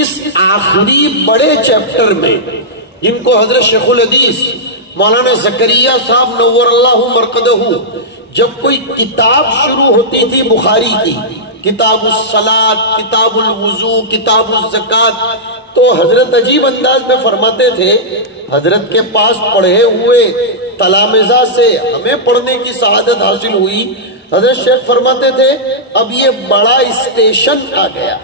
اس آخری بڑے چیپٹر میں، جن کو حضرت شیخ الحدیث مولانا زکریا صاحب نور اللہ مرقدہ، جب کوئی کتاب شروع ہوتی تھی بخاری کی، کتاب الصلاۃ، کتاب الوضو، کتاب الزکوٰۃ، تو حضرت عجیب انداز میں فرماتے تھے، حضرت کے پاس پڑھے ہوئے تلامذہ سے ہمیں پڑھنے کی سعادت حاصل ہوئی۔ حضرت شیخ فرماتے تھے اب یہ بڑا اسٹیشن آ گیا،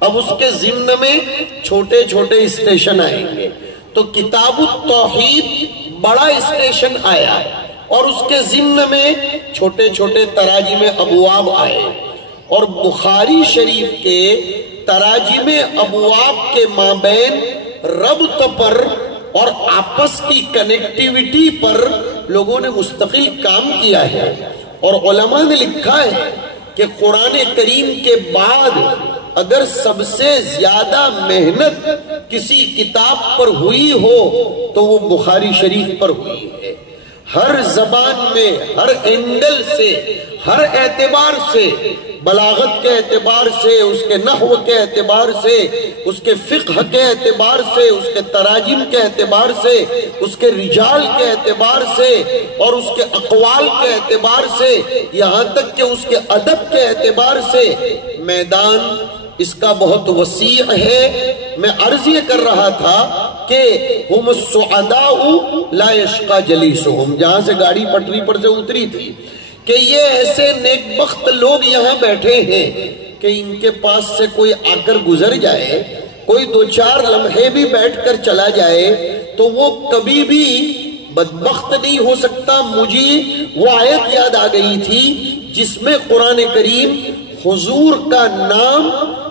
اب اس کے ضمن میں چھوٹے چھوٹے اسٹیشن آئیں گے۔ تو کتاب التوحید بڑا اسٹیشن آیا اور اس کے ضمن میں چھوٹے چھوٹے تراجم ابواب آئے، اور بخاری شریف کے تراجم ابواب کے مابین ربط پر اور آپس کی کنیکٹیوٹی پر لوگوں نے مستقل کام کیا ہے، اور علماء نے لکھا ہے کہ قرآن کریم کے بعد اگر سب سے زیادہ محنت کسی کتاب پر ہوئی ہو تو وہ بخاری شریف پر ہوئی ہے۔ ہر زبان میں، ہر اینگل سے، ہر اعتبار سے، بلاغت کے اعتبار سے، اس کے نحو کے اعتبار سے، اس کے فقہ کے اعتبار سے، اس کے تراجم کے اعتبار سے، اس کے رجال کے اعتبار سے، اور اس کے اقوال کے اعتبار سے، یہاں تک کہ اس کے ادب کے اعتبار سے میدان اس کا بہت وسیع ہے۔ میں عرض یہ کر رہا تھا کہ ہم السعداء لا یشقى جلیسہم، جہاں سے گاڑی پٹری پر سے اتری تھی، کہ یہ ایسے نیک بخت لوگ یہاں بیٹھے ہیں کہ ان کے پاس سے کوئی آ کر گزر جائے، کوئی دو چار لمحے بھی بیٹھ کر چلا جائے تو وہ کبھی بھی بدبخت نہیں ہو سکتا۔ مجھے وہ آیت یاد آ گئی تھی جس میں قرآن کریم حضور کا نام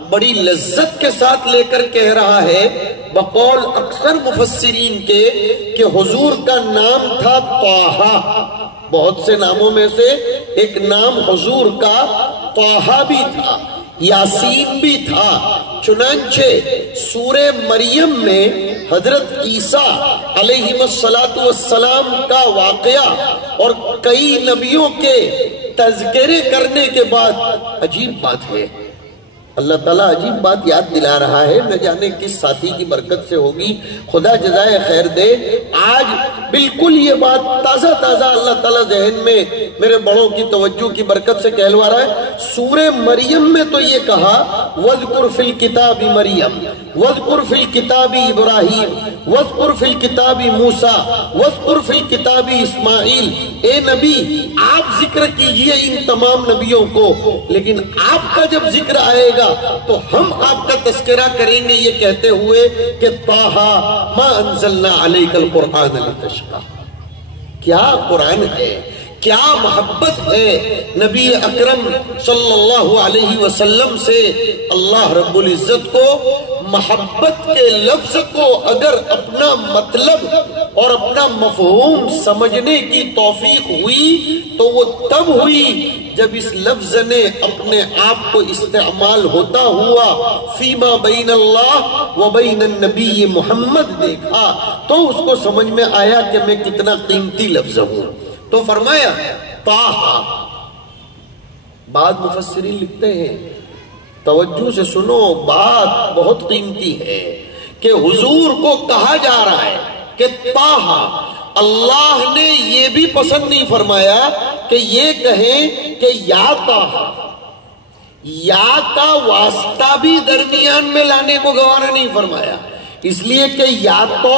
بڑی لذت کے ساتھ لے کر کہہ رہا ہے، بقول اکثر مفسرین کے، کہ حضور کا نام تھا طٰہٰ۔ بہت سے ناموں میں سے ایک نام حضور کا طٰہٰ بھی تھا، یاسین بھی تھا۔ چنانچہ سورہ مریم میں حضرت عیسیٰ علیہ السلام کا واقعہ اور کئی نبیوں کے تذکرے کرنے کے بعد عجیب بات ہے، اللہ تعالیٰ عجیب بات یاد دلا رہا ہے، نہ جانے کس ساتھی کی برکت سے ہوگی، خدا جزائے خیر دے۔ آج بالکل یہ بات تازہ تازہ اللہ تعالیٰ ذہن میں میرے بڑوں کی توجہ کی برکت سے کہلوا رہا ہے۔ سورہ مریم میں تو یہ کہا وَاذْكُرْ فِي الْكِتَابِ مریم، وَاذْكُرْ فِي الْكِتَابِ ابراہیم، وَاذْكُرْ فِي الْكِتَابِ موسیٰ، وَاذْكُرْ فِي الْكِتَابِ اسماعیل۔ اے نبی آپ ذکر کیجئے ان تمام نبیوں کو، لیکن آپ کا جب ذکر آئے گا تو ہم آپ کا تذکرہ کریں گے، یہ کہتے ہوئے کہ طٰہٰ مَا أَنزَلْنَا عَلَيْكَ الْقُرْآنَ لِتَشْقَىٰ۔ کیا قرآن ہے، کیا محبت ہے نبی اکرم صلی اللہ علیہ وسلم سے۔ اللہ رب العزت کو محبت کے لفظ کو اگر اپنا مطلب اور اپنا مفہوم سمجھنے کی توفیق ہوئی تو وہ تب ہوئی جب اس لفظ نے اپنے آپ کو استعمال ہوتا ہوا فیما بین اللہ و بین النبی محمد دیکھا، تو اس کو سمجھ میں آیا کہ میں کتنا قیمتی لفظ ہوں۔ تو فرمایا طٰہٰ۔ بعد مفسرین لکھتے ہیں، توجہ سے سنو، بات بہت قیمتی ہے، کہ حضور کو کہا جا رہا ہے کہ طٰہٰ۔ اللہ نے یہ بھی پسند نہیں فرمایا کہ یہ کہیں کہ یا طٰہٰ، یا کا واسطہ بھی درمیان میں لانے کو گوارا نہیں فرمایا، اس لیے کہ یا تو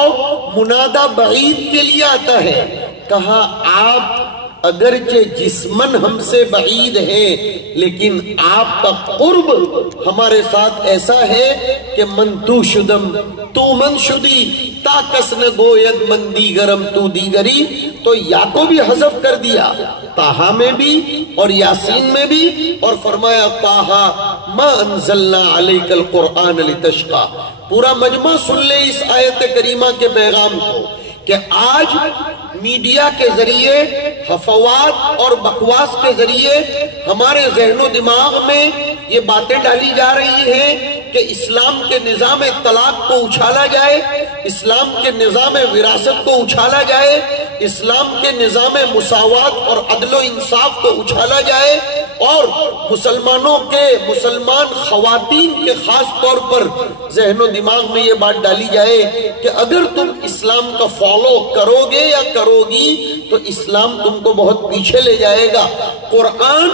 منادہ بعید کے لیے آتا ہے۔ کہا آپ اگرچہ جسمن ہم سے بعید ہیں لیکن آپ کا قرب ہمارے ساتھ ایسا ہے کہ من تو شدم تو من شدی تا کس نہ گوید من دیگرم تو دیگری۔ تو یا کو بھی حذف کر دیا طٰہٰ میں بھی اور یاسین میں بھی، اور فرمایا طٰہٰ ما انزلنا علیک القرآن لتشقیٰ۔ پورا مجمع سن لے اس آیت کریمہ کے پیغام کو کہ آج میڈیا کے ذریعے، حفوات اور بکواس کے ذریعے ہمارے ذہن و دماغ میں یہ باتیں ڈالی جا رہی ہیں کہ اسلام کے نظام طلاق کو اچھالا جائے، اسلام کے نظام وراثت کو اچھالا جائے، اسلام کے نظام مساوات اور عدل و انصاف کو اچھالا جائے، اور مسلمان خواتین کے خاص طور پر ذہن و دماغ میں یہ بات ڈالی جائے کہ اگر تم اسلام کا فالو کرو گے یا کرو گی تو اسلام تم کو بہت پیچھے لے جائے گا۔ قرآن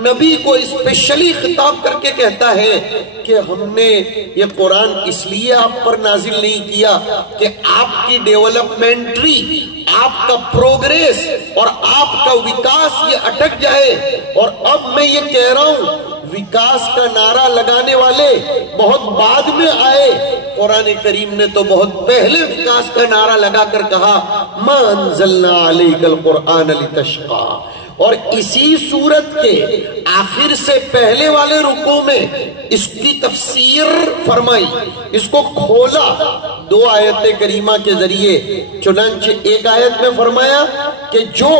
نبی کو اسپیشلی خطاب کر کے کہتا ہے کہ ہم نے یہ قرآن اس لیے آپ پر نازل نہیں کیا کہ آپ کی ڈیولپمنٹری، آپ کا پروگریس اور آپ کا وکاس یہ اٹک جائے۔ اور اب میں یہ کہہ رہا ہوں وکاس کا نعرہ لگانے والے بہت بعد میں آئے، قرآن کریم نے تو بہت پہلے وکاس کا نعرہ لگا کر کہا ما انزلنا علیک القرآن لتشقی، اور اسی سورت کے آخر سے پہلے والے رکوع میں اس کی تفسیر فرمائی، اس کو کھولا 2 آیت کریمہ کے ذریعے۔ چنانچہ ایک آیت میں فرمایا کہ جو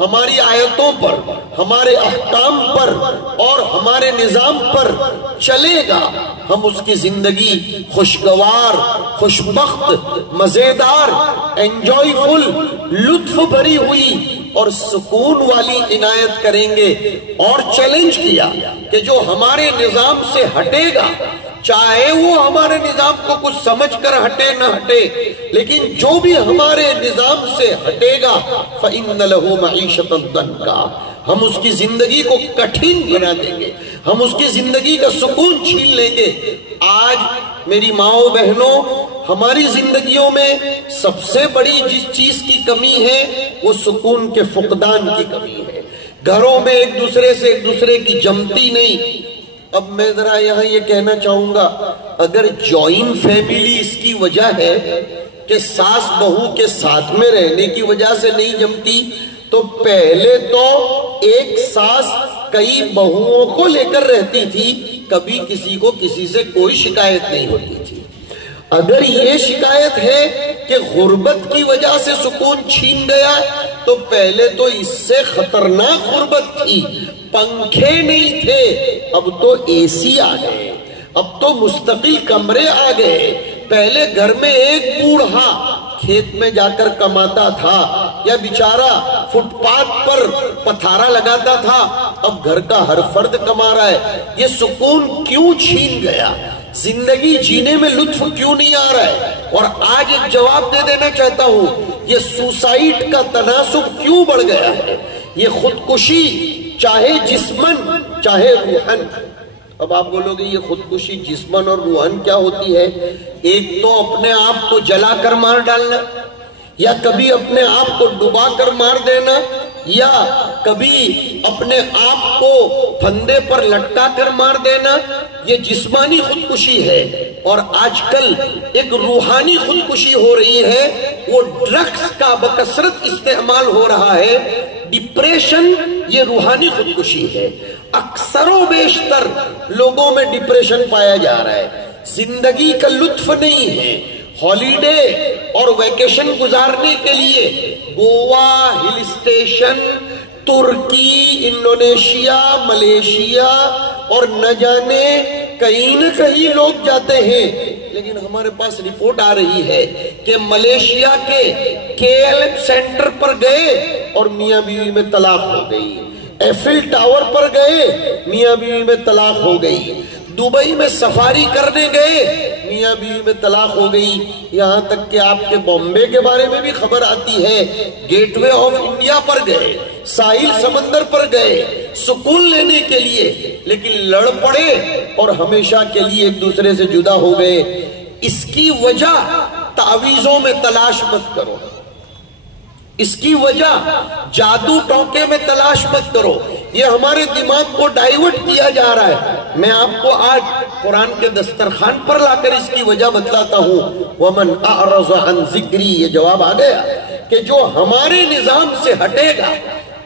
ہماری آیتوں پر، ہمارے احکام پر اور ہمارے نظام پر چلے گا ہم اس کی زندگی خوشگوار، خوشبخت، مزیدار، انجوائیفل، لطف بھری ہوئی اور سکون والی عنایت کریں گے۔ اور چیلنج کیا کہ جو ہمارے نظام سے ہٹے گا، چاہے وہ ہمارے نظام کو کچھ سمجھ کر ہٹے نہ ہٹے، لیکن جو بھی ہمارے نظام سے ہٹے گا فَإِنَّ لَهُ مَعِيشَةً ضَنْكَا، ہم اس کی زندگی کو کٹھن بنا دیں گے، ہم اس کی زندگی کا سکون چھین لیں گے۔ آج میری ماؤں بہنوں، ہماری زندگیوں میں سب سے بڑی جس چیز کی کمی ہے وہ سکون کے فقدان کی کمی ہے۔ گھروں میں ایک دوسرے کی جمتی نہیں۔ اب میں ذرا یہاں یہ کہنا چاہوں گا، اگر جوائن فیملی اس کی وجہ ہے کہ ساس بہو کے ساتھ میں رہنے کی وجہ سے نہیں جمتی، تو پہلے تو ایک ساس کئی بہوؤں کو لے کر رہتی تھی، کبھی کسی کو کسی سے کوئی شکایت نہیں ہوتی تھی۔ اگر یہ شکایت ہے کہ غربت کی وجہ سے سکون چھین گیا، تو پہلے تو اس سے خطرناک غربت تھی، پنکھے نہیں تھے، اب تو اے سی آ گئے، اب تو مستقل کمرے آ گئے۔ پہلے گھر میں ایک بوڑھا کھیت میں جا کر کماتا تھا یا بیچارہ فٹ پاتھ پر پتھارا لگاتا تھا، اب گھر کا ہر فرد کما رہا ہے۔ یہ سکون کیوں چھین گیا؟ زندگی جینے میں لطف کیوں نہیں آ رہا ہے؟ اور آج ایک جواب دے دینا چاہتا ہوں، یہ سوسائٹ کا تناسب کیوں بڑھ گیا ہے؟ یہ خودکشی چاہے جسمن چاہے روحن۔ اب آپ بولو گے یہ خودکشی جسمن اور روحن کیا ہوتی ہے؟ ایک تو اپنے آپ کو جلا کر مار ڈالنا، یا کبھی اپنے آپ کو ڈبا کر مار دینا، یا کبھی اپنے آپ کو پھندے پر لٹکا کر مار دینا، یہ جسمانی خودکشی ہے۔ اور آج کل ایک روحانی خودکشی ہو رہی ہے، وہ ڈرگز کا بکثرت استعمال ہو رہا ہے۔ ڈپریشن یہ روحانی خودکشی ہے۔ اکثر و بیشتر لوگوں میں ڈپریشن پایا جا رہا ہے، زندگی کا لطف نہیں ہے۔ ہالیڈے اور ویکیشن گزارنے کے لیے گوا، ہل اسٹیشن، ترکی، انڈونیشیا، ملیشیا اور نہ جانے کہیں نہ کہیں لوگ جاتے ہیں، لیکن ہمارے پاس رپورٹ آ رہی ہے کہ ملیشیا کے KLM سینٹر پر گئے اور میاں بیوی میں طلاق ہو گئی، ایفل ٹاور پر گئے میاں بیوی میں طلاق ہو گئی، دبئی میں سفاری کرنے گئے میاں بیوی میں طلاق ہو گئی، یہاں تک کہ آپ کے بامبے کے بارے میں بھی خبر آتی ہے، گیٹ وے آف انڈیا پر گئے، ساحل سمندر پر گئے سکون لینے کے لیے، لیکن لڑ پڑے اور ہمیشہ کے لیے ایک دوسرے سے جدا ہو گئے۔ اس کی وجہ تعویذوں میں تلاش مت کرو، اس کی وجہ جادو ٹوکے میں تلاش مت کرو، یہ ہمارے دماغ کو ڈائیورٹ کیا جا رہا ہے۔ میں آپ کو آج قرآن کے دسترخوان پر لا کر اس کی وجہ بتلاتا ہوں۔ وَمَنْ أَعْرَضَ عَنْ ذِكْرِي، یہ جواب آ گیا کہ جو ہمارے نظام سے ہٹے گا،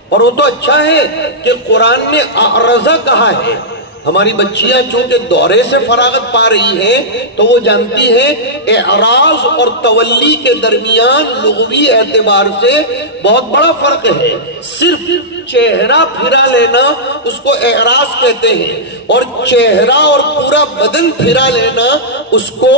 اور وہ تو اچھا ہے کہ قرآن نے اعرضہ کہا ہے۔ ہماری بچیاں چونکہ دورے سے فراغت پا رہی ہیں تو وہ جانتی ہیں اعراض اور تولی کے درمیان لغوی اعتبار سے بہت بڑا فرق ہے۔ صرف چہرہ پھرا لینا اس کو اعراض کہتے ہیں، اور چہرہ اور پورا بدن پھرا لینا اس کو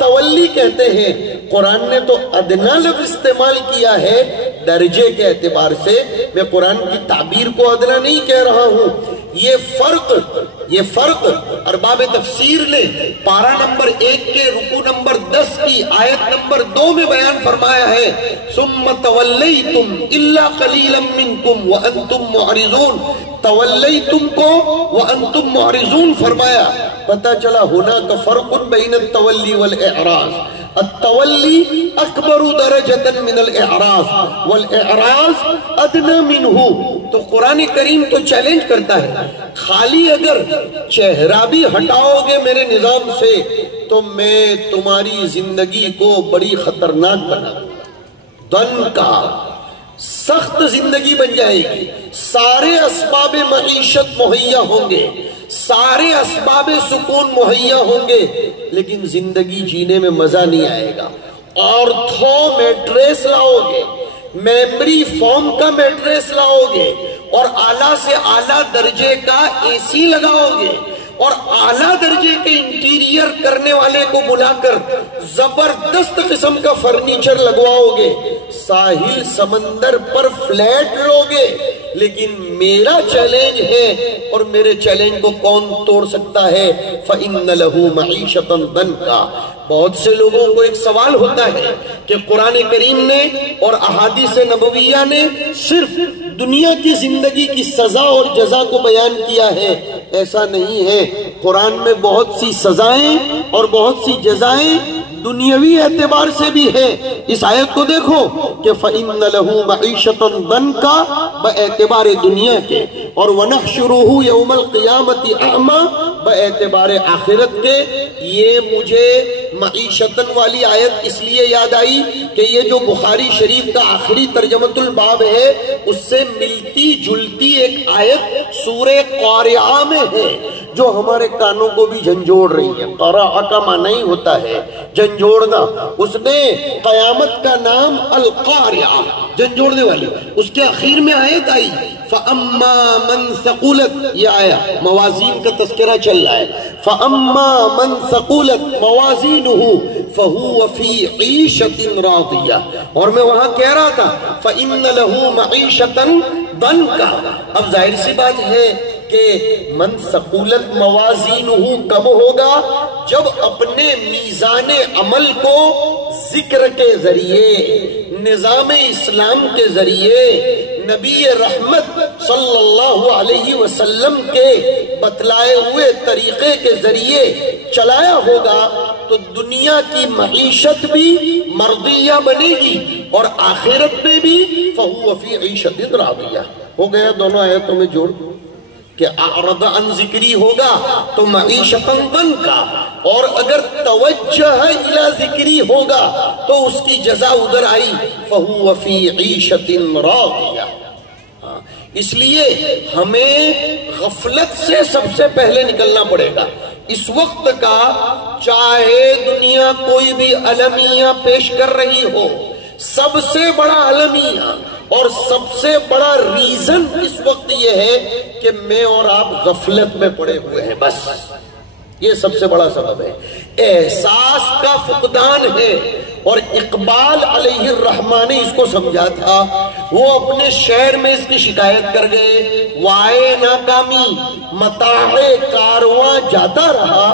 تولی کہتے ہیں۔ قرآن نے تو ادنا لفظ استعمال کیا ہے درجے کے اعتبار سے، میں قرآن کی تعبیر کو ادنا نہیں کہہ رہا ہوں۔ یہ فرق ارباب تفسیر نے پارہ نمبر 1 کے رکوع نمبر 10 کی آیت نمبر 2 میں بیان فرمایا ہے ثم تولیتم الا قلیلا منکم وانتم معرضون. تولیتم کو وانتم معرضون فرمایا. پتہ چلا ہناک فرق بین التولی والاعراض. التولی اکبر درجة من الاعراض والاعراض ادنى منہ. تو قرآن کریم تو چیلنج کرتا ہے خالی اگر چہرہ بھی ہٹاؤ گے میرے نظام سے تو میں تمہاری زندگی کو بڑی خطرناک بنا دن کا سخت زندگی بن جائے گی. سارے اسباب معیشت مہیا ہوں گے, سارے اسباب سکون مہیا ہوں گے, لیکن زندگی جینے میں مزہ نہیں آئے گا. آرتھو میٹریس لاؤ گے, میمری فارم کا میٹریس لاؤ گے, اور اعلیٰ سے اعلیٰ درجے کا اے سی لگاؤ گے, اور اعلیٰ درجے کے انٹیریئر کرنے والے کو بلا کر زبردست قسم کا فرنیچر لگواؤ گے, ساحل سمندر پر فلیٹ لو گے. لیکن میرا چیلنج ہے, اور میرے چیلنج کو کون توڑ سکتا ہے؟ فَإِنَّ لَهُ مَعِيشَةً ضَنْكَ. بہت سے لوگوں کو ایک سوال ہوتا ہے کہ قرآن کریم نے اور احادیث نبویہ نے صرف دنیا کی زندگی کی سزا اور جزا کو بیان کیا ہے. ایسا نہیں ہے, قرآن میں بہت سی سزائیں اور بہت سی جزائیں دنیاوی اعتبار سے بھی ہے. اس آیت کو دیکھو کہ فَإِنَّ لَهُ مَعِيشَةً ضَنْكَ باعتبار دنیا کے, اور وَنَحْشُرُهُ يَوْمَ الْقِيَامَةِ أَعْمَى باعتبار آخرت کے. یہ مجھے معیشتاً والی آیت اس لیے یاد آئی کہ یہ جو بخاری شریف کا آخری ترجمۃ الباب ہے اس سے ملتی جلتی ایک آیت سورہ قارعہ میں ہے جو ہمارے کانوں کو بھی جھنجھوڑ رہی ہے. قارعہ کا معنی ہی ہوتا ہے جھنجھوڑنا. اس نے قیامت کا نام القارعہ, جھنجھوڑنے والی. اس کے آخر میں آیت آئی فَأَمَّا مَنْ ثَقُلَتْ, یہ آیا موازین کا تذکرہ چل رہا ہے. فَأَمَّا مَنْ ثَقُلَتْ مَوَازِينُهُ فَهُوَ فِي عِيشَةٍ رَاضِيَةٍ. اور میں وہاں کہہ رہا تھا فَإِنَّ لَهُ مَعِيشَةً ضَنْكَ. اب ظاہر سی بات ہے کہ من ثقولت موازینہ کب ہوگا؟ جب اپنے میزان عمل کو ذکر کے ذریعے, نظام اسلام کے ذریعے, نبی رحمت صلی اللہ علیہ وسلم کے بتلائے ہوئے طریقے کے ذریعے چلایا ہوگا تو دنیا کی معیشت بھی مرضیہ بنے گی اور آخرت میں بھی فَهُوَ فِي عِيشَةٍ رَاضِيَةٍ. ہو گیا دونوں آیتوں میں جوڑ کہ اعرض عن ذکری ہوگا تو معیشتاً ضنکا, اور اگر توجہ الی ذکری ہوگا تو اس کی جزا ادھر آئی فَهُوَ فِي عِيشَةٍ رَاضِيَةٍ. اس لیے ہمیں غفلت سے سب سے پہلے نکلنا پڑے گا. اس وقت کا چاہے دنیا کوئی بھی المیہ پیش کر رہی ہو, سب سے بڑا المیہ اور سب سے بڑا ریزن اس وقت یہ ہے کہ میں اور آپ غفلت میں پڑے ہوئے ہیں. بس یہ سب سے بڑا سبب ہے. احساس کا فقدان ہے. اور اقبال علیہ الرحمن نے اس کو سمجھا تھا. وہ اپنے شہر میں اس کی شکایت کر گئے, وائے ناکامی متاع کارواں جاتا رہا,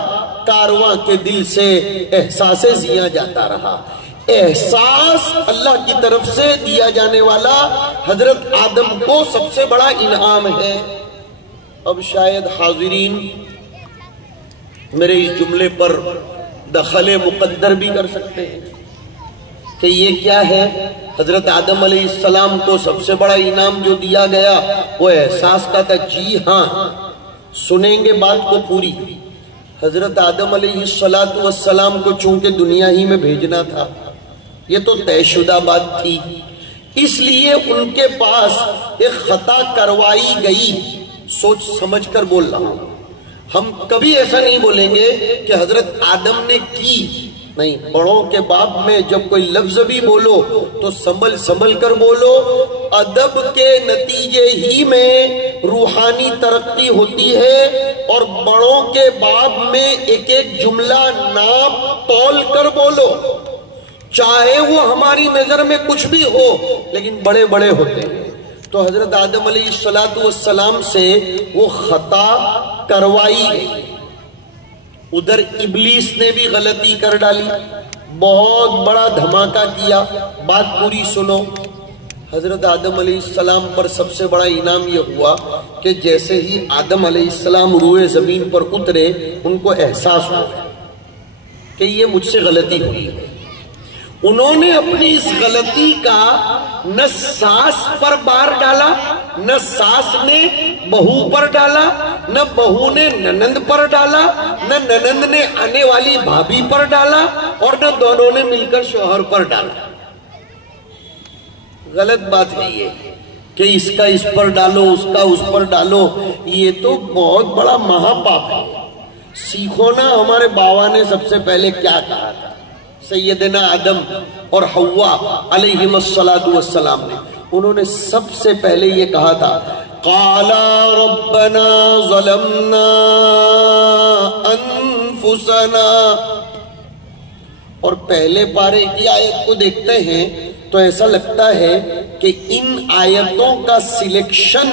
کارواں کے دل سے احساس زیاں جاتا رہا. احساس اللہ کی طرف سے دیا جانے والا حضرت آدم کو سب سے بڑا انعام ہے. اب شاید حاضرین میرے اس جملے پر دخل مقدر بھی کر سکتے ہیں کہ یہ کیا ہے. حضرت آدم علیہ السلام کو سب سے بڑا انعام جو دیا گیا وہ احساس کا تھا. جی ہاں, سنیں گے بات کو پوری. حضرت آدم علیہ السلام کو چونکہ دنیا ہی میں بھیجنا تھا, یہ تو طے شدہ بات تھی, اس لیے ان کے پاس ایک خطا کروائی گئی. سوچ سمجھ کر بول رہا ہوں. ہم کبھی ایسا نہیں بولیں گے کہ حضرت آدم نے کی, نہیں. بڑوں کے باب میں جب کوئی لفظ بھی بولو تو سنبھل کر بولو. ادب کے نتیجے ہی میں روحانی ترقی ہوتی ہے, اور بڑوں کے باب میں ایک ایک جملہ ناپ تول کر بولو. چاہے وہ ہماری نظر میں کچھ بھی ہو لیکن بڑے بڑے ہوتے ہیں. تو حضرت آدم علیہ السلام سے وہ خطا کروائی گئی. ادھر ابلیس نے بھی غلطی کر ڈالی، بہت بڑا دھماکہ کیا. بات پوری سنو. حضرت آدم علیہ السلام پر سب سے بڑا انعام یہ ہوا کہ جیسے ہی آدم علیہ السلام روئے زمین پر اترے، ان کو احساس ہوا کہ یہ مجھ سے غلطی ہوئی. انہوں نے اپنی اس غلطی کا نہ ساس پر بار ڈالا، نہ ساس نے بہو پر ڈالا، نہ بہو نے ننند پر ڈالا، نہ ننند نے آنے والی بھابھی پر ڈالا، اور نہ دونوں نے مل کر شوہر پر ڈالا. غلط بات ہے یہ کہ اس کا اس پر ڈالو، اس کا اس پر ڈالو. یہ تو بہت بڑا مہا پاپ ہے. سیکھو نا ہمارے باوا نے سب سے پہلے کیا کہا تھا. سیدنا آدم اور حوا علیہم السلام نے، انہوں نے سب سے پہلے یہ کہا تھا قالا ربنا ظلمنا انفسنا. اور پہلے پارے کی آیت کو دیکھتے ہیں تو ایسا لگتا ہے کہ ان آیتوں کا سلیکشن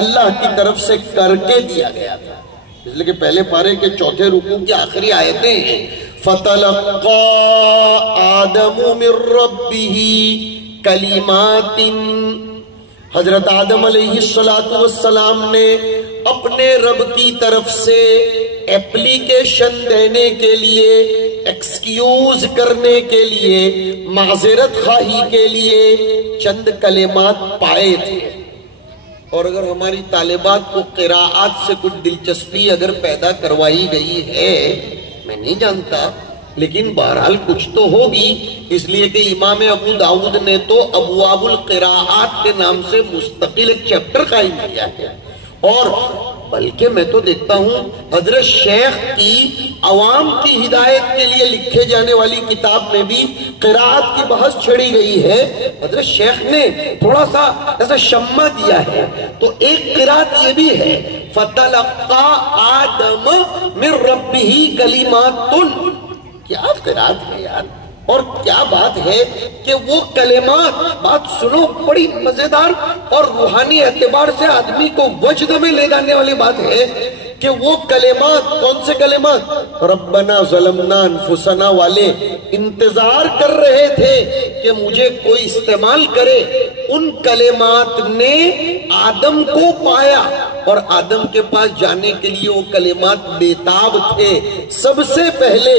اللہ کی طرف سے کر کے دیا گیا تھا، اس لیے کہ پہلے پارے کے چوتھے رکوع کی آخری آیتیں ہیں فَتَلَقَّى آدَمُ مِن رَبِّهِ كَلِمَاتٍ. حضرت آدم علیہ السلام نے اپنے رب کی طرف سے ایپلیکیشن دینے کے لیے، ایکسکیوز کرنے کے لیے، معذرت خواہی کے لیے چند کلمات پائے تھے. اور اگر ہماری طالبات کو قراءات سے کچھ دلچسپی اگر پیدا کروائی گئی ہے، میں نہیں جانتا، لیکن بہرحال کچھ تو ہوگی، اس لیے کہ امام ابو داؤد نے تو ابواب القراءات کے نام سے مستقل ایک چیپٹر قائم کیا ہے. اور بلکہ میں تو دیکھتا ہوں حضرت شیخ کی عوام کی ہدایت کے لیے لکھے جانے والی کتاب میں بھی قراءت کی بحث چھڑی گئی ہے. حضرت شیخ نے تھوڑا سا ایسا شمع دیا ہے. تو ایک قراءت یہ بھی ہے فَتَلَقَّى آدَمَ مِن رَبِّهِ كَلِمَاتٌ. کیا قراءت ہے یار، اور کیا بات ہے کہ وہ کلمات، بات سنو بڑی مزیدار اور روحانی اعتبار سے آدمی کو وجد میں لے جانے والی بات ہے کہ وہ کلمات، کون سے کلمات؟ ربنا ظلمنا انفسنا والے انتظار کر رہے تھے کہ مجھے کوئی استعمال کرے. ان کلمات نے آدم کو پایا، اور آدم کے پاس جانے کے لیے وہ کلمات بیتاب تھے. سب سے پہلے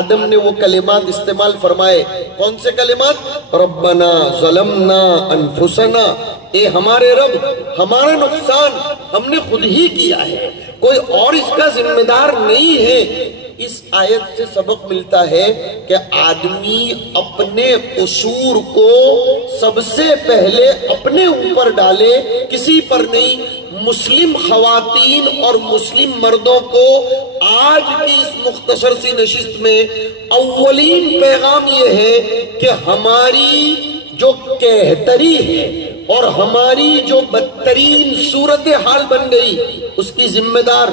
آدم نے وہ کلمات استعمال فرمائے. کون سے کلمات؟ ربنا ظلمنا انفسنا. اے ہمارے رب، ہمارا نقصان ہم نے خود ہی کیا ہے، کوئی اور اس کا ذمہ دار نہیں ہے. اس آیت سے سبق ملتا ہے کہ آدمی اپنے قصور کو سب سے پہلے اپنے اوپر ڈالے، کسی پر نہیں. مسلم خواتین اور مسلم مردوں کو آج کی اس مختصر سی نشست میں اولین پیغام یہ ہے کہ ہماری جو کہتری ہے اور ہماری جو بدترین صورتحال بن گئی، اس کی ذمہ دار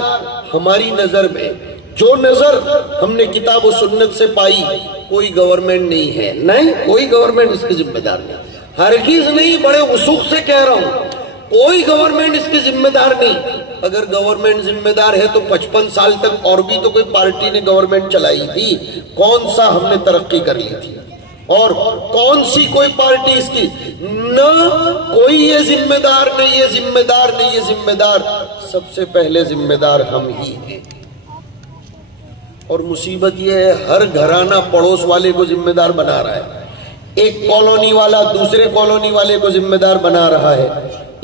ہماری نظر میں، جو نظر ہم نے کتاب و سنت سے پائی، کوئی گورنمنٹ نہیں ہے. نہیں، کوئی گورنمنٹ اس کی ذمہ دار نہیں، ہرگز نہیں. بڑے وثوق سے کہہ رہا ہوں، کوئی گورنمنٹ اس کی ذمہ دار نہیں. اگر گورنمنٹ ذمہ دار ہے تو 55 سال تک اور بھی تو کوئی پارٹی نے گورنمنٹ چلائی تھی. کون سا ہم نے ترقی کر لی تھی؟ اور کون سی کوئی پارٹی اس کی؟ نہ کوئی یہ ذمہ دار نہیں، یہ ذمہ دار نہیں، یہ ذمہ دار. سب سے پہلے ذمہ دار ہم ہی ہیں. اور مصیبت یہ ہے ہر گھرانہ پڑوس والے کو ذمہ دار بنا رہا ہے. ایک کالونی والا دوسرے کالونی والے کو ذمہ دار بنا رہا ہے.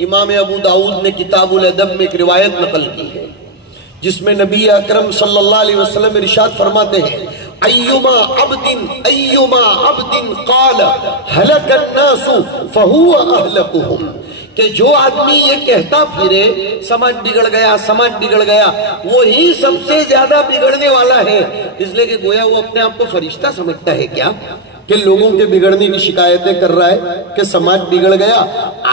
امام ابو داؤد نے کتاب الادب میں ایک روایت نقل کی ہے جس میں نبی اکرم صلی اللہ علیہ وسلم ارشاد فرماتے ہیں ایما عبد قال هلك الناس فهو اهلكهم. کہ جو آدمی یہ کہتا پھرے سمجھ بگڑ گیا، سمجھ بگڑ گیا، وہی سب سے زیادہ بگڑنے والا ہے. اس لئے کہ گویا وہ اپنے آپ کو فرشتہ سمجھتا ہے کیا کہ لوگوں کے بگڑنے کی شکایتیں کر رہا ہے کہ سماج بگڑ گیا.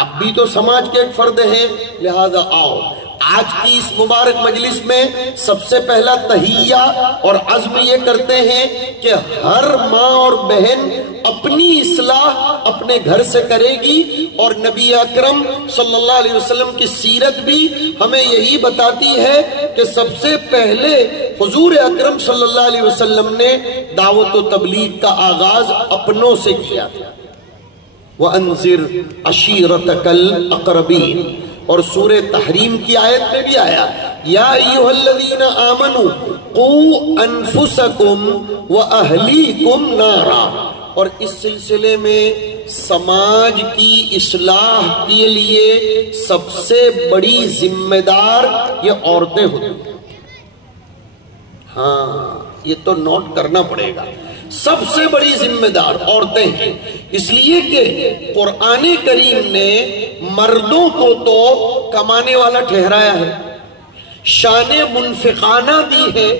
آپ بھی تو سماج کے ایک فرد ہیں، لہذا آؤ آج کی اس مبارک مجلس میں سب سے پہلا تحیہ اور عزم یہ کرتے ہیں کہ ہر ماں اور بہن اپنی اصلاح اپنے گھر سے کرے گی، اور نبی اکرم صلی اللہ علیہ وسلم کی سیرت بھی ہمیں یہی بتاتی ہے کہ سب سے پہلے حضور اکرم صلی اللہ علیہ وسلم نے دعوت و تبلیغ کا آغاز اپنوں سے کیا تھا۔ وَأَنذِرْ عَشِيرَتَكَ الْأَقْرَبِينَ، اور سورہ تحریم کی آیت میں بھی آیا یا ایھا الذین آمنوا قوا انفسکم واہلیکم نارا، اور اس سلسلے میں سماج کی اصلاح کے لیے سب سے بڑی ذمہ دار یہ عورتیں ہوتی ہیں۔ ہاں یہ تو نوٹ کرنا پڑے گا، سب سے بڑی ذمہ دار عورتیں ہیں، اس لیے کہ قرآن کریم نے مردوں کو تو کمانے والا ٹھہرایا ہے، شان منفقانہ دی ہے۔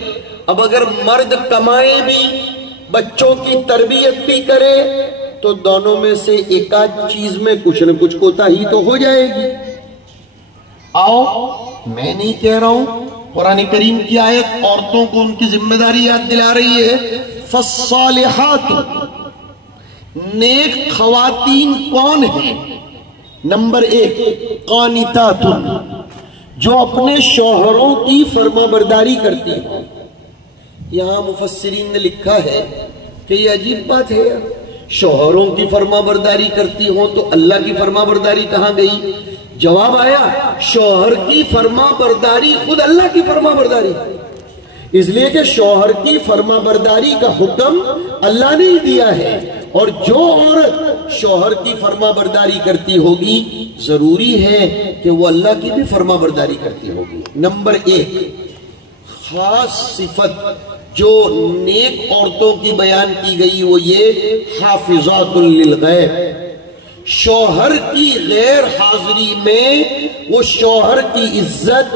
اب اگر مرد کمائے بھی، بچوں کی تربیت بھی کرے، تو دونوں میں سے ایک آدھ چیز میں کچھ نہ کچھ کوتاہی تو ہو جائے گی۔ آؤ، میں نہیں کہہ رہا ہوں، قرآن کریم کی آیت عورتوں کو ان کی ذمہ داری یاد دلا رہی ہے۔ فالصالحات، نیک خواتین کون ہیں؟ نمبر 1 قانتات، جو اپنے شوہروں کی فرما برداری کرتی ہیں۔ یہاں مفسرین نے لکھا ہے کہ یہ عجیب بات ہے، شوہروں کی فرما برداری کرتی ہوں تو اللہ کی فرما برداری کہاں گئی؟ جواب آیا شوہر کی فرما برداری خود اللہ کی فرما برداری، اس لیے کہ شوہر کی فرما برداری کا حکم اللہ نے ہی دیا ہے، اور جو عورت شوہر کی فرما برداری کرتی ہوگی ضروری ہے کہ وہ اللہ کی بھی فرما برداری کرتی ہوگی۔ نمبر 1 خاص صفت جو نیک عورتوں کی بیان کی گئی وہ یہ حافظات للغیب، شوہر کی غیر حاضری میں وہ شوہر کی عزت،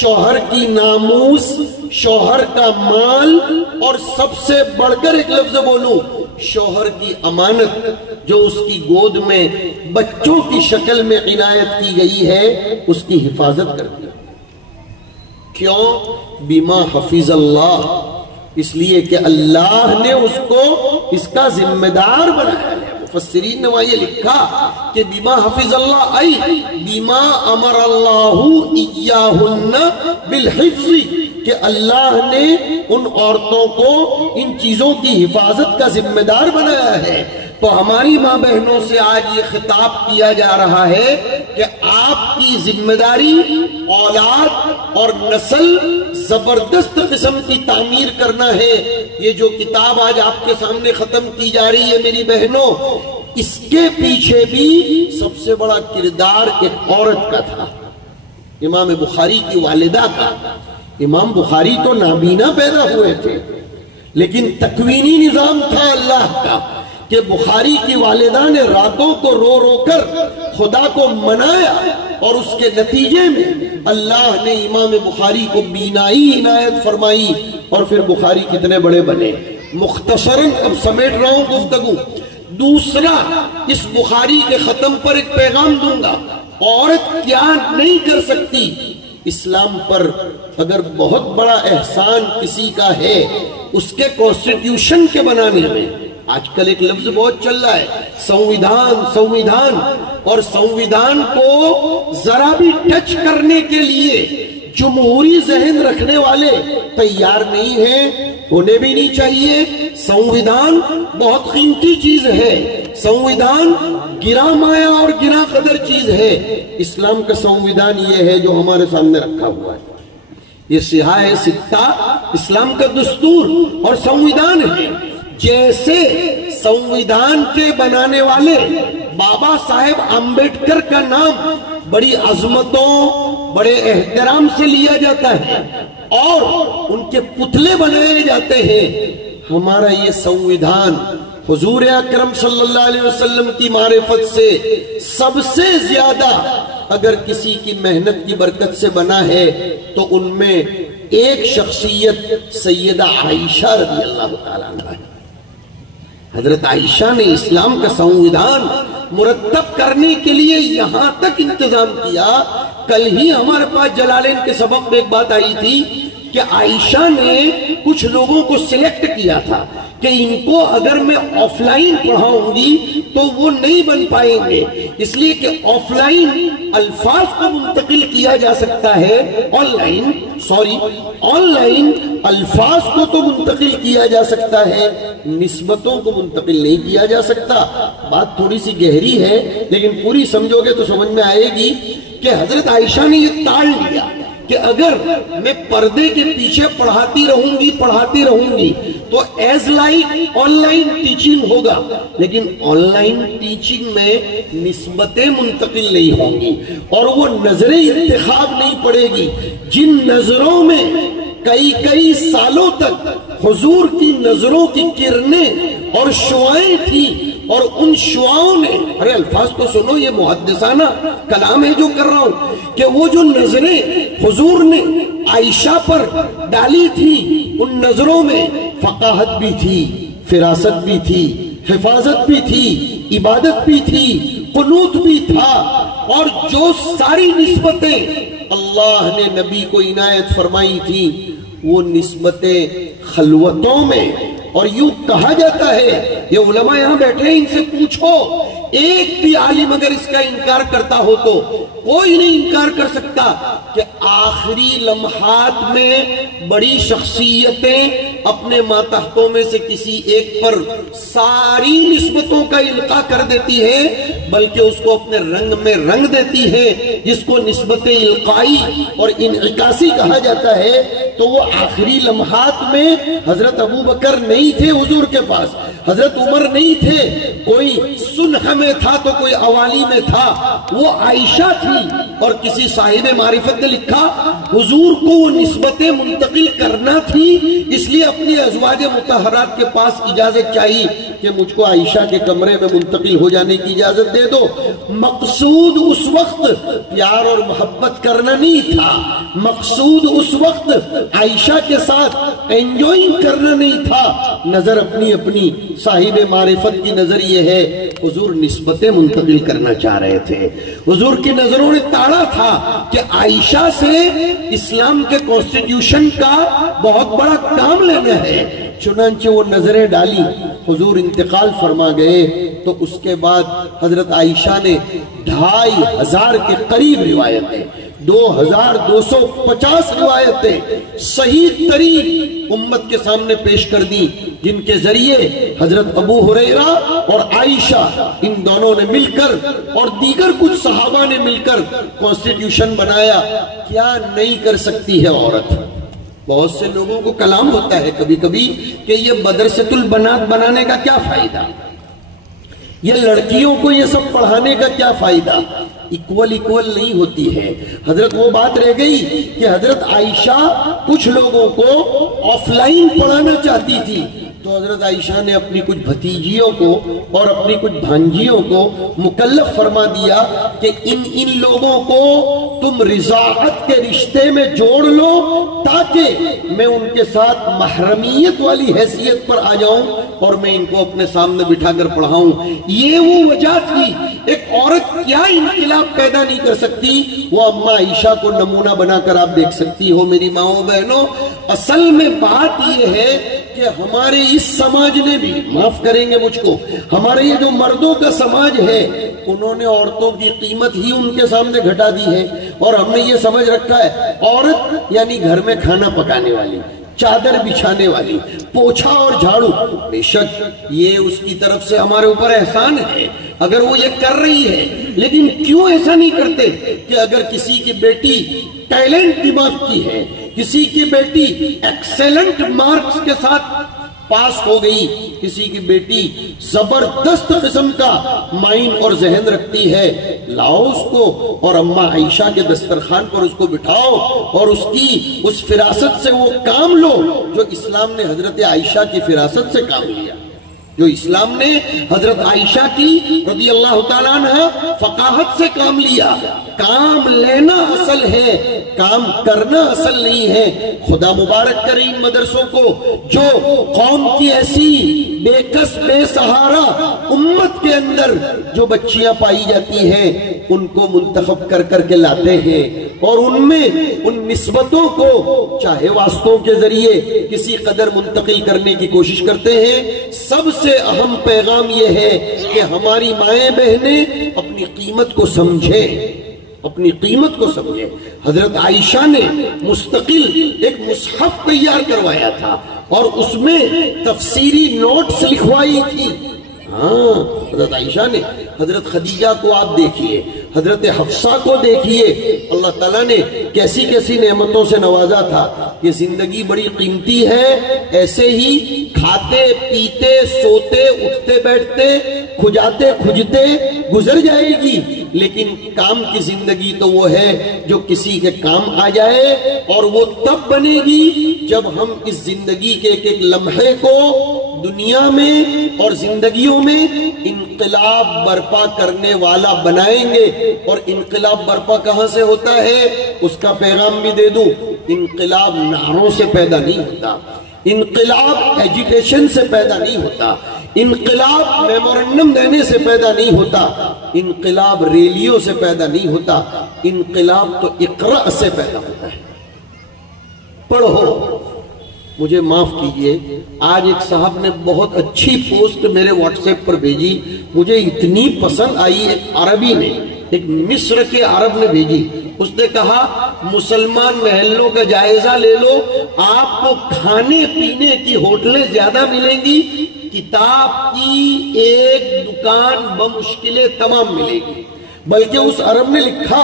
شوہر کی ناموس، شوہر کا مال، اور سب سے بڑھ کر ایک لفظ بولوں، شوہر کی امانت جو اس کی گود میں بچوں کی شکل میں عنایت کی گئی ہے، اس کی حفاظت کرتی ہے۔ کیوں؟ بما حفظ اللہ، اس لیے کہ اللہ نے اس کو اس کا ذمہ دار بنایا ہے۔ مفسرین نے وہاں یہ لکھا کہ بما حفظ اللہ ای بما امر اللہ ایاہن بالحفظ، کہ اللہ نے ان عورتوں کو ان چیزوں کی حفاظت کا ذمہ دار بنایا ہے۔ تو ہماری ماں بہنوں سے آج یہ خطاب کیا جا رہا ہے کہ آپ کی ذمہ داری اولاد اور نسل زبردست قسم کی تعمیر کرنا ہے۔ یہ جو کتاب آج آپ کے سامنے ختم کی جا رہی ہے میری بہنوں، اس کے پیچھے بھی سب سے بڑا کردار ایک عورت کا تھا، امام بخاری کی والدہ کا۔ امام بخاری تو نابینا پیدا ہوئے تھے، لیکن تکوینی نظام تھا اللہ کا کہ بخاری کی والدہ نے راتوں کو رو رو کر خدا کو منایا، اور اس کے نتیجے میں اللہ نے امام بخاری کو بینائی عنایت فرمائی، اور پھر بخاری کتنے بڑے بنے۔ مختصراً اب سمیٹ رہا ہوں گفتگو۔ دوسرا، اس بخاری کے ختم پر ایک پیغام دوں گا، عورت کیا نہیں کر سکتی۔ اسلام پر اگر بہت بڑا احسان کسی کا ہے اس کے کانسٹیٹیوشن کے بنانے میں، آج کل ایک لفظ بہت چل رہا ہے سنویدھان، اور سنویدھان کو ذرا بھی ٹچ کرنے کے لیے جمہوری ذہن رکھنے والے تیار نہیں ہیں، ہونے بھی نہیں چاہیے۔ سنویدھان بہت قیمتی چیز ہے، سنویدھان گرا مایا اور گرا قدر چیز ہے۔ اسلام کا سنویدھان یہ ہے جو ہمارے سامنے رکھا ہوا ہے، یہ سیاہ سکہ اسلام کا دستور اور سنویدھان ہے۔ جیسے سنویدھان کے بنانے والے بابا صاحب امبیڈکر کا نام بڑی عظمتوں بڑے احترام سے لیا جاتا ہے اور ان کے پتلے بنائے جاتے ہیں، ہمارا یہ سنویدھان حضور اکرم صلی اللہ علیہ وسلم کی معرفت سے سب سے زیادہ اگر کسی کی محنت کی برکت سے بنا ہے تو ان میں ایک شخصیت سیدہ عائشہ رضی اللہ تعالیٰ عنہ ہے۔ حضرت عائشہ نے اسلام کا سنویدھان مرتب کرنے کے لیے یہاں تک انتظام کیا۔ کل ہی ہمارے پاس جلالین کے سبق میں ایک بات آئی تھی کہ عائشہ نے کچھ لوگوں کو سلیکٹ کیا تھا کہ ان کو اگر میں آف لائن پڑھاؤں گی تو وہ نہیں بن پائیں گے، اس لیے کہ آف لائن الفاظ کو منتقل کیا جا سکتا ہے، آن لائن الفاظ کو تو منتقل کیا جا سکتا ہے، نسبتوں کو منتقل نہیں کیا جا سکتا۔ بات تھوڑی سی گہری ہے لیکن پوری سمجھو گے تو سمجھ میں آئے گی کہ حضرت عائشہ نے یہ تاڑ لیا کہ اگر میں پردے کے پیچھے پڑھاتی رہوں گی تو as like on line teaching ہوگا، لیکن آن لائن ٹیچنگ میں نسبتیں منتقل نہیں ہوں گی اور وہ نظریں انتخاب نہیں پڑے گی جن نظروں میں کئی سالوں تک حضور کی نظروں کی کرنیں اور شعائیں تھی، اور ان شعاؤں نے، ارے الفاظ تو سنو، یہ محدثانہ کلام ہے جو کر رہا ہوں، کہ وہ جو نظریں حضور نے عائشہ پر ڈالی تھی ان نظروں میں فقاہت بھی تھی، فراست بھی تھی، حفاظت بھی تھی، عبادت بھی تھی، قنوت بھی تھا، اور جو ساری نسبتیں اللہ نے نبی کو عنایت فرمائی تھی وہ نسبتیں خلوتوں میں، اور یوں کہا جاتا ہے، یہ علماء یہاں بیٹھے ہیں ان سے پوچھو، ایک بھی عالم اگر اس کا انکار کرتا ہو تو کوئی نہیں انکار کر سکتا کہ آخری لمحات میں بڑی شخصیتیں اپنے ماتحتوں میں سے کسی ایک پر ساری نسبتوں کا القاء کر دیتی ہے، بلکہ اس کو اپنے رنگ میں رنگ دیتی ہے، جس کو نسبت القائی اور انعکاسی کہا جاتا ہے۔ تو وہ آخری لمحات میں حضرت ابو بکر نہیں تھے حضور کے پاس، حضرت عمر نہیں تھے، کوئی سنح میں تھا تو کوئی اوالی میں تھا، وہ عائشہ تھی، اور کسی صاحب معرفت نے لکھا حضور کو وہ نسبتیں منتقل کرنا تھی، اس لیے اپنی ازواج مطہرات کے پاس اجازت چاہیے کہ مجھ کو عائشہ کے کمرے میں منتقل ہو جانے کی اجازت دے دو۔ مقصود اس وقت پیار اور محبت کرنا نہیں تھا، مقصود اس وقت عائشہ کے ساتھ انجوائنگ کرنا نہیں تھا، نظر اپنی صاحب معرفت کی نظر یہ ہے، حضور نسبتیں منتقل کرنا چاہ رہے تھے۔ حضور کی نظروں نے تاڑا تھا کہ عائشہ سے اسلام کے کانسٹیٹیوشن کا بہت بڑا کام لینا ہے، چنانچہ وہ نظریں ڈالی، حضور انتقال فرما گئے، تو اس کے بعد حضرت عائشہ نے 2500 کے قریب روایتیں، 2250 روایتیں صحیح ترین امت کے سامنے پیش کر دی، جن کے ذریعے حضرت ابو ہریرہ اور عائشہ ان دونوں نے مل کر اور دیگر کچھ صحابہ نے مل کر کانسٹیٹیوشن بنایا۔ کیا نہیں کر سکتی ہے عورت؟ بہت سے لوگوں کو کلام ہوتا ہے کبھی کبھی کہ یہ مدرسۃ البنات بنانے کا کیا فائدہ، یہ لڑکیوں کو یہ سب پڑھانے کا کیا فائدہ؟ ایکول نہیں ہوتی ہے۔ حضرت وہ بات رہ گئی کہ حضرت عائشہ کچھ لوگوں کو آف لائن پڑھانا چاہتی تھی، تو حضرت عائشہ نے اپنی کچھ بھتیجیوں کو اور اپنی کچھ بھانجیوں کو مکلف فرما دیا کہ ان لوگوں کو تم رضاعت کے رشتے میں جوڑ لو تاکہ میں ان کے ساتھ محرمیت والی حیثیت پر آ جاؤں اور میں ان کو اپنے سامنے بٹھا کر پڑھاؤں۔ یہ وہ وجہ تھی۔ ایک عورت کیا انقلاب پیدا نہیں کر سکتی، وہ اماں عائشہ کو نمونہ بنا کر آپ دیکھ سکتی ہو۔ میری ماؤں بہنوں، اصل میں بات یہ ہے کہ ہمارے اس سماج نے بھی، معاف کریں گے مجھ کو، ہمارے یہ جو مردوں کا سماج ہے انہوں نے عورتوں کی قیمت ہی ان کے سامنے گھٹا دی ہے، اور ہم نے یہ سمجھ رکھا ہے عورت یعنی گھر میں کھانا پکانے والی، چادر بچھانے والی، پوچھا اور جھاڑو۔ بے شک یہ اس کی طرف سے ہمارے اوپر احسان ہے اگر وہ یہ کر رہی ہے، لیکن کیوں ایسا نہیں کرتے کہ اگر کسی کی بیٹی ٹیلنٹ دماغ کی ہے، کسی کی بیٹی ایکسیلنٹ مارکس کے ساتھ پاس ہو گئی، کسی کی بیٹی زبردست قسم کا مائنڈ اور ذہن رکھتی ہے، لاؤ اس کو اور اماں عائشہ کے دسترخوان پر اس کو بٹھاؤ اور اس فراست سے وہ کام لو جو اسلام نے حضرت عائشہ کی فراست سے کام لیا۔ جو اسلام نے حضرت عائشہ کی رضی اللہ تعالیٰ عنہ فقاہت سے کام لیا. کام لینا اصل ہے، کام کرنا اصل نہیں ہے. خدا مبارک کرے ان مدرسوں کو جو قوم کی ایسی بے کس بے سہارا امت کے اندر جو بچیاں پائی جاتی ہیں ان کو منتخب کر کر کے لاتے ہیں اور ان میں ان نسبتوں کو چاہے واسطوں کے ذریعے کسی قدر منتقل کرنے کی کوشش کرتے ہیں. سب سے اہم پیغام یہ ہے کہ ہماری مائیں بہنیں اپنی قیمت کو سمجھیں، اپنی قیمت کو سمجھیں. حضرت عائشہ نے مستقل ایک مصحف تیار کروایا تھا اور اس میں تفسیری نوٹس لکھوائی تھی. ہاں، حضرت عائشہ نے. حضرت خدیجہ کو آپ دیکھیے، حضرت حفصہ کو دیکھیے، اللہ تعالیٰ نے کیسی کیسی نعمتوں سے نوازا تھا. یہ زندگی بڑی قیمتی ہے، ایسے ہی کھاتے پیتے سوتے اٹھتے بیٹھتے کھجاتے کھجتے گزر جائے گی، لیکن کام کی زندگی تو وہ ہے جو کسی کے کام آ جائے، اور وہ تب بنے گی جب ہم اس زندگی کے ایک ایک لمحے کو دنیا میں اور زندگیوں میں انقلاب برپا کرنے والا بنائیں گے. اور انقلاب برپا کہاں سے ہوتا ہے اس کا پیغام بھی دے دوں. انقلاب نعروں سے پیدا نہیں ہوتا، انقلاب ایجیٹیشن سے پیدا نہیں ہوتا، انقلاب میمورنڈم دینے سے پیدا نہیں ہوتا، انقلاب ریلیوں سے پیدا نہیں ہوتا. انقلاب تو اقرا سے پیدا ہوتا ہے. پڑھو. مجھے معاف کیجئے، آج ایک صاحب نے بہت اچھی پوسٹ میرے واٹس ایپ پر بھیجی، مجھے اتنی پسند آئی. ایک عربی نے، ایک مصر کے عرب نے بھیجی. اس نے کہا مسلمان محلوں کا جائزہ لے لو، آپ کو کھانے پینے کی ہوٹلیں زیادہ ملیں گی، کتاب کی ایک دکان بمشکلیں تمام ملے گی. بلکہ اس عرب نے لکھا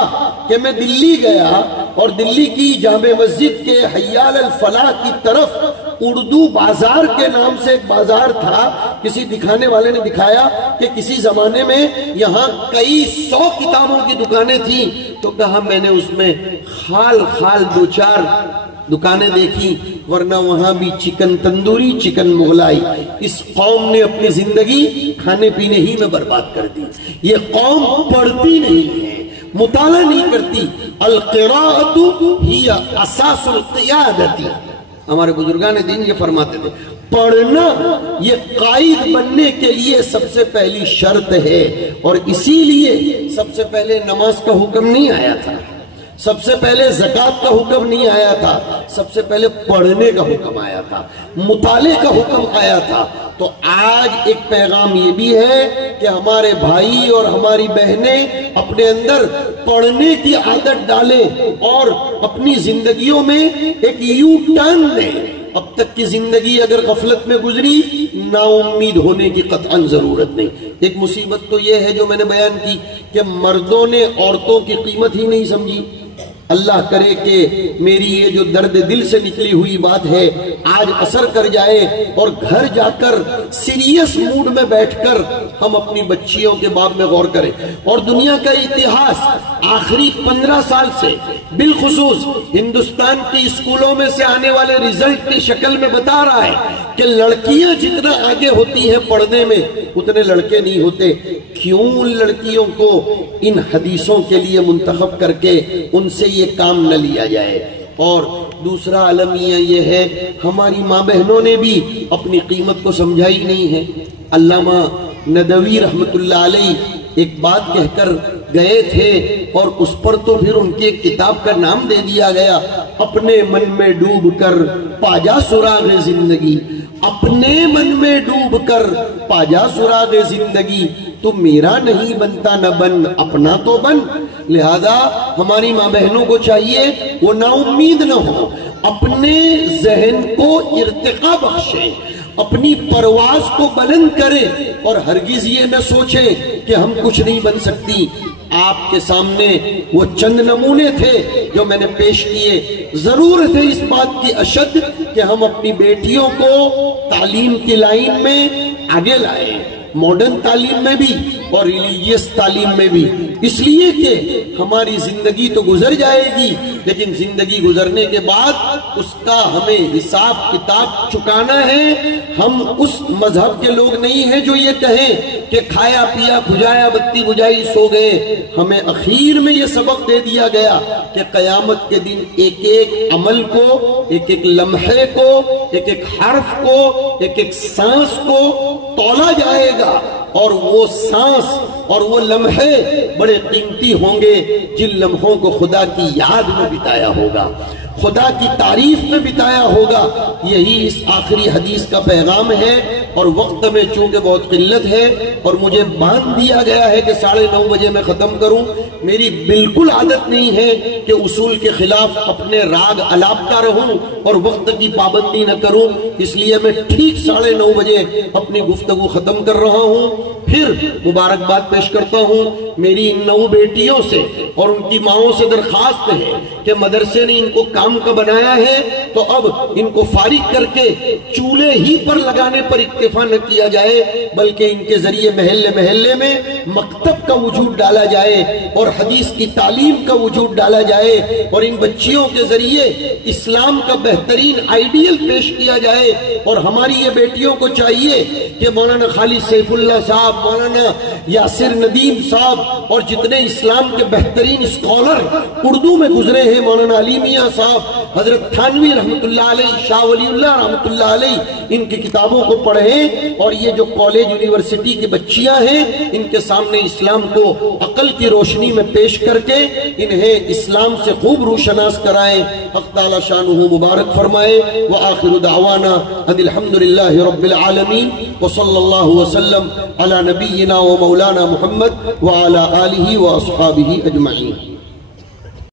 کہ میں دلی گیا اور دلی کی جامع مسجد کے حیال الفلاح کی طرف اردو بازار کے نام سے ایک بازار تھا. کسی دکھانے والے نے دکھایا کہ کسی زمانے میں یہاں کئی 100 کتابوں کی دکانیں تھیں. تو کہا میں نے اس میں خال خال 2-4 دکانیں دیکھی، ورنہ وہاں بھی چکن تندوری چکن مغلائی. اس قوم نے اپنی زندگی کھانے پینے ہی میں برباد کر دی. یہ قوم پڑھتی نہیں ہے، مطالعہ نہیں کرتی. القراءۃ ہی اساس القیادۃ. ہمارے بزرگان دین یہ فرماتے تھے پڑھنا یہ قائد بننے کے لیے سب سے پہلی شرط ہے. اور اسی لیے سب سے پہلے نماز کا حکم نہیں آیا تھا، سب سے پہلے زکوٰۃ کا حکم نہیں آیا تھا، سب سے پہلے پڑھنے کا حکم آیا تھا، مطالعے کا حکم آیا تھا. تو آج ایک پیغام یہ بھی ہے کہ ہمارے بھائی اور ہماری بہنیں اپنے اندر پڑھنے کی عادت ڈالیں اور اپنی زندگیوں میں ایک یو ٹرن دیں. اب تک کی زندگی اگر غفلت میں گزری، نا امید ہونے کی قطعاً ضرورت نہیں. ایک مصیبت تو یہ ہے جو میں نے بیان کی کہ مردوں نے عورتوں کی قیمت ہی نہیں سمجھی. اللہ کرے کہ میری یہ جو درد دل سے نکلی ہوئی بات ہے آج اثر کر جائے اور گھر جا کر سیریس موڈ میں بیٹھ کر ہم اپنی بچیوں کے باب میں غور کریں. اور دنیا کا اتہاس آخری 15 سال سے بالخصوص ہندوستان کی اسکولوں میں سے آنے والے ریزلٹ کی شکل میں بتا رہا ہے کہ لڑکیاں جتنا آگے ہوتی ہیں پڑھنے میں اتنے لڑکے نہیں ہوتے. کیوں ان لڑکیوں کو ان حدیثوں کے لیے منتخب کر کے ان سے یہ کام نہ لیا جائے؟ اور دوسرا المیہ یہ ہے ہماری ماں بہنوں نے بھی اپنی قیمت کو سمجھا ہی نہیں ہے. علامہ ندوی رحمت اللہ علیہ ایک بات کہہ کر گئے تھے اور اس پر تو پھر ان کی ایک کتاب کا نام دے دیا گیا، اپنے من میں ڈوب کر پاجا سراغ زندگی. اپنے من میں ڈوب کر پاجا سراغ زندگی، تو میرا نہیں بنتا نہ بن اپنا تو بن. لہذا ہماری ماں بہنوں کو چاہیے وہ نا امید نہ ہو، اپنے ذہن کو ارتقا بخشیں، اپنی پرواز کو بلند کریں اور ہرگز یہ نہ سوچیں کہ ہم کچھ نہیں بن سکتی. آپ کے سامنے وہ چند نمونے تھے جو میں نے پیش کیے. ضرورت ہے اس بات کی اشد کہ ہم اپنی بیٹیوں کو تعلیم کی لائن میں آگے لائیں. ماڈرن تعلیم میں بھی اور ریلیجیس تعلیم میں بھی، اس لیے کہ ہماری زندگی تو گزر جائے گی، لیکن زندگی گزرنے کے بعد اس کا ہمیں حساب کتاب چکانا ہے۔ ہم اس مذہب کے لوگ نہیں ہیں جو یہ کہیں کہ کھایا پیا کھجایا بتی بجائی سو گئے۔ ہمیں اخیر میں یہ سبق دے دیا گیا کہ قیامت کے دن ایک ایک عمل کو، ایک ایک لمحے کو، ایک ایک حرف کو، ایک ایک سانس کو تولا جائے گا، اور وہ سانس اور وہ لمحے بڑے قیمتی ہوں گے جن لمحوں کو خدا کی یاد میں بتایا ہوگا، خدا کی تعریف میں بتایا ہوگا۔ یہی اس آخری حدیث کا پیغام ہے، اور وقت میں چونکہ بہت قلت ہے اور مجھے باندھ دیا گیا ہے کہ 9:30 بجے میں ختم کروں۔ میری بالکل عادت نہیں ہے کہ اصول کے خلاف اپنے راگ الاپتا رہوں اور وقت کی پابندی نہ کروں، اس لیے میں ٹھیک 9:30 بجے اپنی گفتگو ختم کر رہا ہوں۔ پھر مبارکباد پیش کرتا ہوں میری ان 9 بیٹیوں سے اور ان کی ماؤں سے درخواست ہے کہ مدرسے نے ان کو کام کا بنایا ہے تو اب ان کو فارغ کر کے چولہے ہی پر لگانے پر اکتفا نہ کیا جائے، بلکہ ان کے ذریعے محلے محلے میں مکتب کا وجود ڈالا جائے اور حدیث کی تعلیم کا وجود ڈالا جائے، اور ان بچیوں کے ذریعے اسلام کا بہترین آئیڈیل پیش کیا جائے۔ اور ہماری یہ بیٹیوں کو چاہیے کہ مولانا خالد سیف اللہ صاحب، مولانا یاسر ندیم صاحب اور جتنے اسلام کے بہترین اسکالر اردو میں گزرے ہیں، مولانا علی میاں صاحب، حضرت تھانوی رحمت اللہ علیہ، شاہ ولی اللہ رحمت اللہ علیہ، ان کی کتابوں کو پڑھیں، اور یہ جو کالج یونیورسٹی کی بچیاں ہیں ان کے سامنے اسلام کو عقل کی روشنی میں پیش کر کے انہیں اسلام سے خوب روشناس کرائیں۔ حق تعالی شانہ مبارک فرمائے۔ وآخر دعوانا ان الحمدللہ رب العالمین وصلی اللہ وسلم علی نبینا و مولانا محمد وعلی آلہ و اصحابہ اجمعین۔